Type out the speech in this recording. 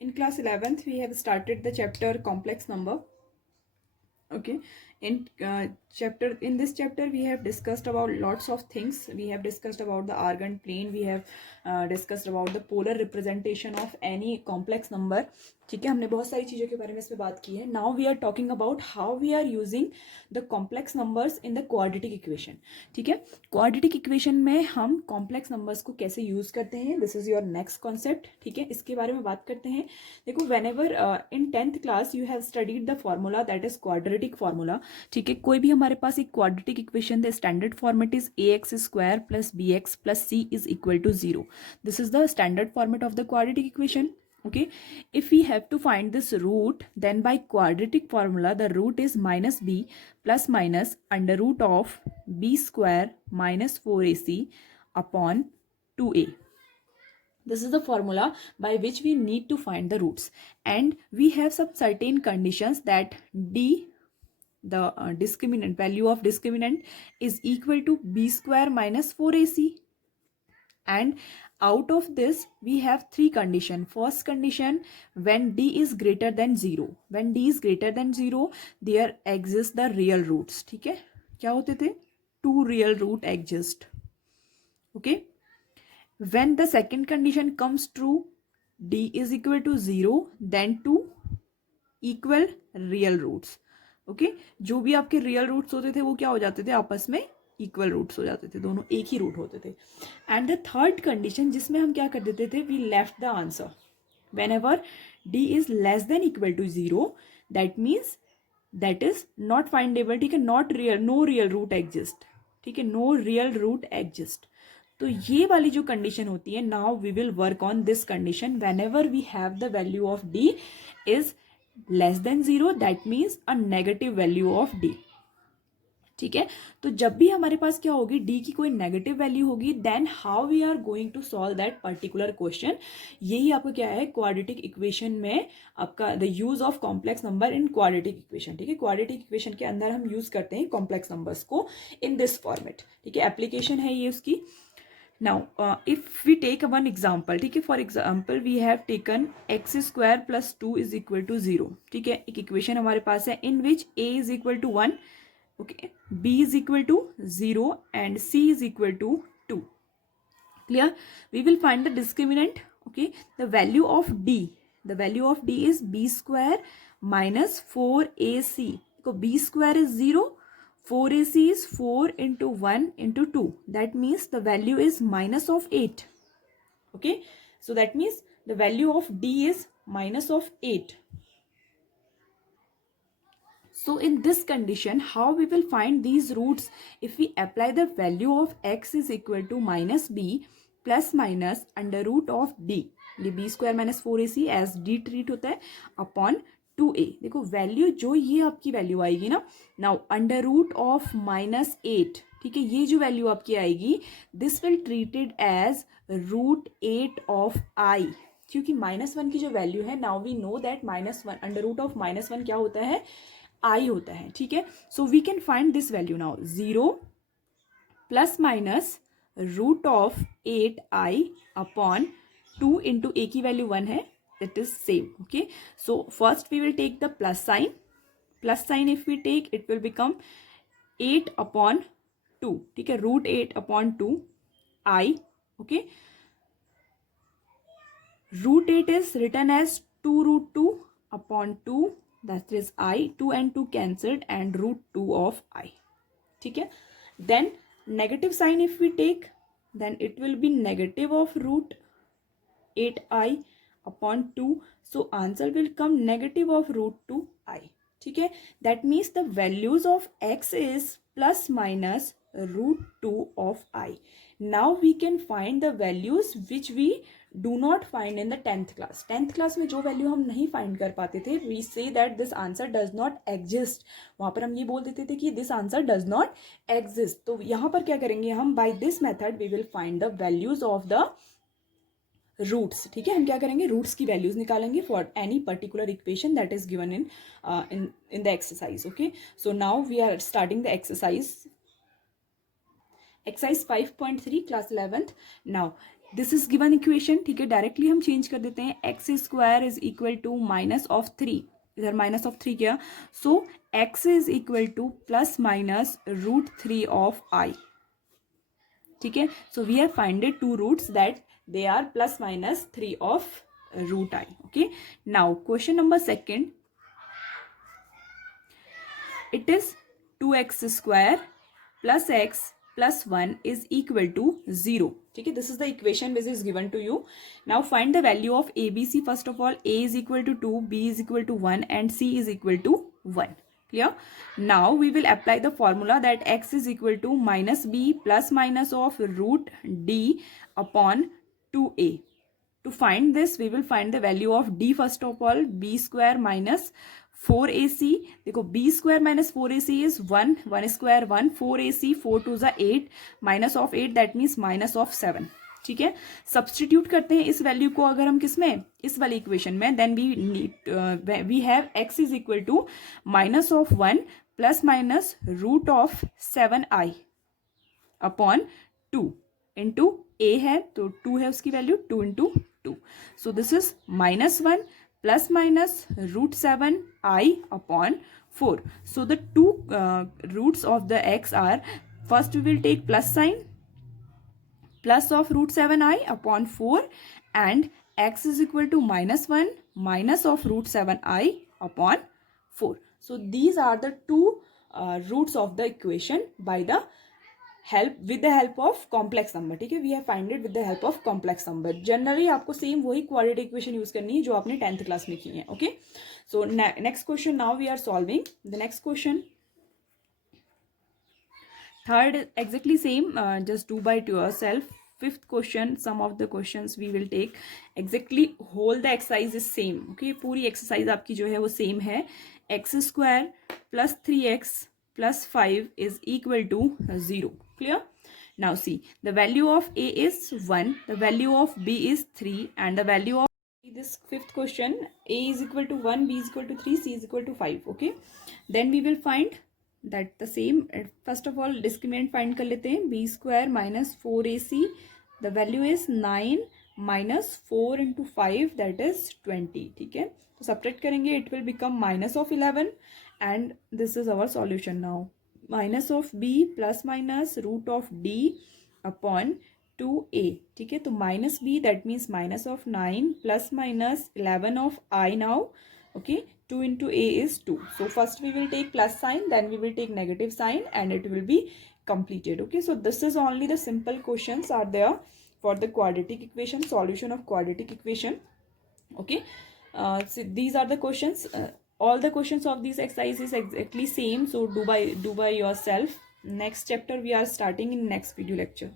In class 11th, we have started the chapter complex number. Okay, in this chapter we have discussed about lots of things. We have discussed about the argand plane. We have discussed about the polar representation of any complex number. ठीक है, हमने बहुत सारी चीज़ों के बारे में इसमें बात की है. Now we are talking about how we are using the complex numbers in the quadratic equation. ठीक है, क्वाड्रेटिक इक्वेशन में हम कॉम्प्लेक्स नंबर्स को कैसे यूज करते हैं, this is your next concept. ठीक है, इसके बारे में बात करते हैं. देखो, whenever in 10th class you have studied the formula that is quadratic formula. ठीक है, कोई भी हमारे पास एक quadratic equation the standard format is ax square plus bx plus c is equal to 0. This is the standard format of the quadratic equation. Okay, if we have to find this root, then by quadratic formula the root is minus b plus minus under root of b square minus 4ac upon 2a. This is the formula by which we need to find the roots, and we have some certain conditions that d, the discriminant value of discriminant, is equal to b square minus 4ac. And out of this we have three condition. First condition, when d is greater than 0, when d is greater than 0 there exist the real roots. ठीक है, क्या होते थे? two real root exist. Okay, when the second condition comes true, d is equal to 0, then two equal real roots. Okay, जो भी आपके real roots होते थे वो क्या हो जाते थे? आपस में इक्वल रूट्स हो जाते थे, दोनों एक ही रूट होते थे. एंड द थर्ड कंडीशन जिसमें हम क्या कर देते थे, we left the answer whenever D is less than equal to 0, that means that is not findable. ठीक है, not real, no real root exist. ठीक है, नो रियल रूट एग्जिस्ट. तो ये वाली जो कंडीशन होती है, now we will work on this condition. Whenever we have the value of D is less than 0, that means a negative value of D. ठीक है, तो जब भी हमारे पास क्या होगी, डी की कोई नेगेटिव वैल्यू होगी, then how we are going to solve that particular question. यही आपको क्या है, क्वाड्रेटिक इक्वेशन में आपका the use of complex number in quadratic equation. ठीक है, क्वाड्रेटिक इक्वेशन के अंदर हम यूज करते हैं कॉम्प्लेक्स नंबर्स को इन दिस फॉर्मेट. ठीक है, एप्लीकेशन है ये उसकी. Now if we take one example, ठीक है, for example we have taken x square plus 2 is equal to 0. ठीक है, एक इक्वेशन हमारे पास है in which a is equal to 1, okay, b is equal to 0 and c is equal to 2. Clear? We will find the discriminant. Okay, the value of d is b square minus 4ac. So b square is 0, 4ac is 4 into 1 into 2, that means the value is minus of 8. Okay, so that means the value of d is minus of 8. So in this condition, how we will find these roots? If we apply the value of x is equal to minus b plus minus under root of d, ये b square minus 4ac as d treat होता है upon 2a. देखो value जो ये आपकी value आएगी ना, now under root of minus 8, ठीक है, ये जो वैल्यू आपकी आएगी, this will treated as root 8 of I. क्योंकि -1 की जो वैल्यू है, now we know that -1 under root of -1 क्या होता है, आई होता है. ठीक है, so we can find this value now. 0 plus minus root of 8i upon 2 into a की वैल्यू 1 है, that is same. Okay, so first we will take the plus sign. Plus sign if we take it will become 8 upon 2. ठीक है, root 8 upon 2 i. Okay, root 8 is written as 2 root 2 upon 2, that is I. 2 and 2 cancelled and root 2 of I. ठीक है, then negative sign if we take, then it will be negative of root 8i upon 2. So answer will come negative of root 2i. ठीक है, that means the values of x is plus minus root 2 of I. Now we can find the values which we do not find in the 10th class. 10th class में जो value हम नहीं find कर पाते थे, we say that this answer does not exist. वहाँ पर हम ये बोल देते थे कि this answer does not exist. तो यहाँ पर क्या करेंगे हम, by this method we will find the values of the roots. ठीक है, हम क्या करेंगे, रूट्स की वैल्यूज निकालेंगे for any particular equation that is given in the exercise. Okay, so now we are starting the exercise. Exercise 5.3 class 11th. Now this is given equation, ठीक है, directly हम चेंज कर देते हैं, x square is equal to minus of 3, इधर minus of 3 किया, so x is equal to plus minus √3 of i, ठीक है. So we have finded two roots that they are plus minus 3 of root i. Okay, now question number second, it is 2x square plus x plus 1 is equal to 0. ठीक है, this is the equation which is given to you. Now find the value of ABC. First of all, A is equal to 2, B is equal to 1 and C is equal to 1. Clear? Now we will apply the formula that x is equal to minus b plus minus of root d upon 2a. To find this, we will find the value of d first of all, b square minus 4ac. देखो b square minus 4ac is 1, 1 square 1, 4ac, 4 to the 8, minus of 8 that means minus of 7. ठीक है, substitute करते हैं इस value को अगर हम किस में, इस वाली इक्वेशन में, then we have x is equal to minus of 1 plus minus root of 7i upon 2 into a है तो 2 है उसकी वैल्यू, 2 into 2. So this is minus 1 plus minus √7i upon 4. So the two roots of the x are, first we will take plus sign, plus of √7i upon 4 and x is equal to minus 1 minus of √7i upon 4. So these are the two roots of the equation by the help with the help of complex number. ठीक है, we have find it with the help of complex number. Generally आपको same वही quadratic equation use करनी है जो आपने 10th class में की है. Okay, so next question now we are solving the next question. Third exactly same, just do by to yourself. Fifth question, some of the questions we will take exactly whole the exercise is same. okay, पूरी exercise आपकी जो है वो same है. X square plus 3x plus 5 is equal to 0. Clear? Now see, the value of a is 1, the value of b is 3 and the value of this fifth question, a is equal to 1, b is equal to 3, c is equal to 5. Okay, then we will find that the same. First of all discriminant find कर लेते हैं. b square minus 4ac, the value is 9 minus 4 into 5 that is 20. ठीक है, तो subtract करेंगे, it will become minus of 11 and this is our solution now. Minus of b plus minus root of d upon 2a. ठीक है, तो minus b that means minus of 9 plus minus 11 of I now. okay, 2 into a is 2. So first we will take plus sign, then we will take negative sign and it will be completed. okay, so this is only the simple questions are there for the quadratic equation, solution of quadratic equation. okay, so these are the questions. All the questions of these exercises exactly same, so do by yourself. Next chapter we are starting in next video lecture.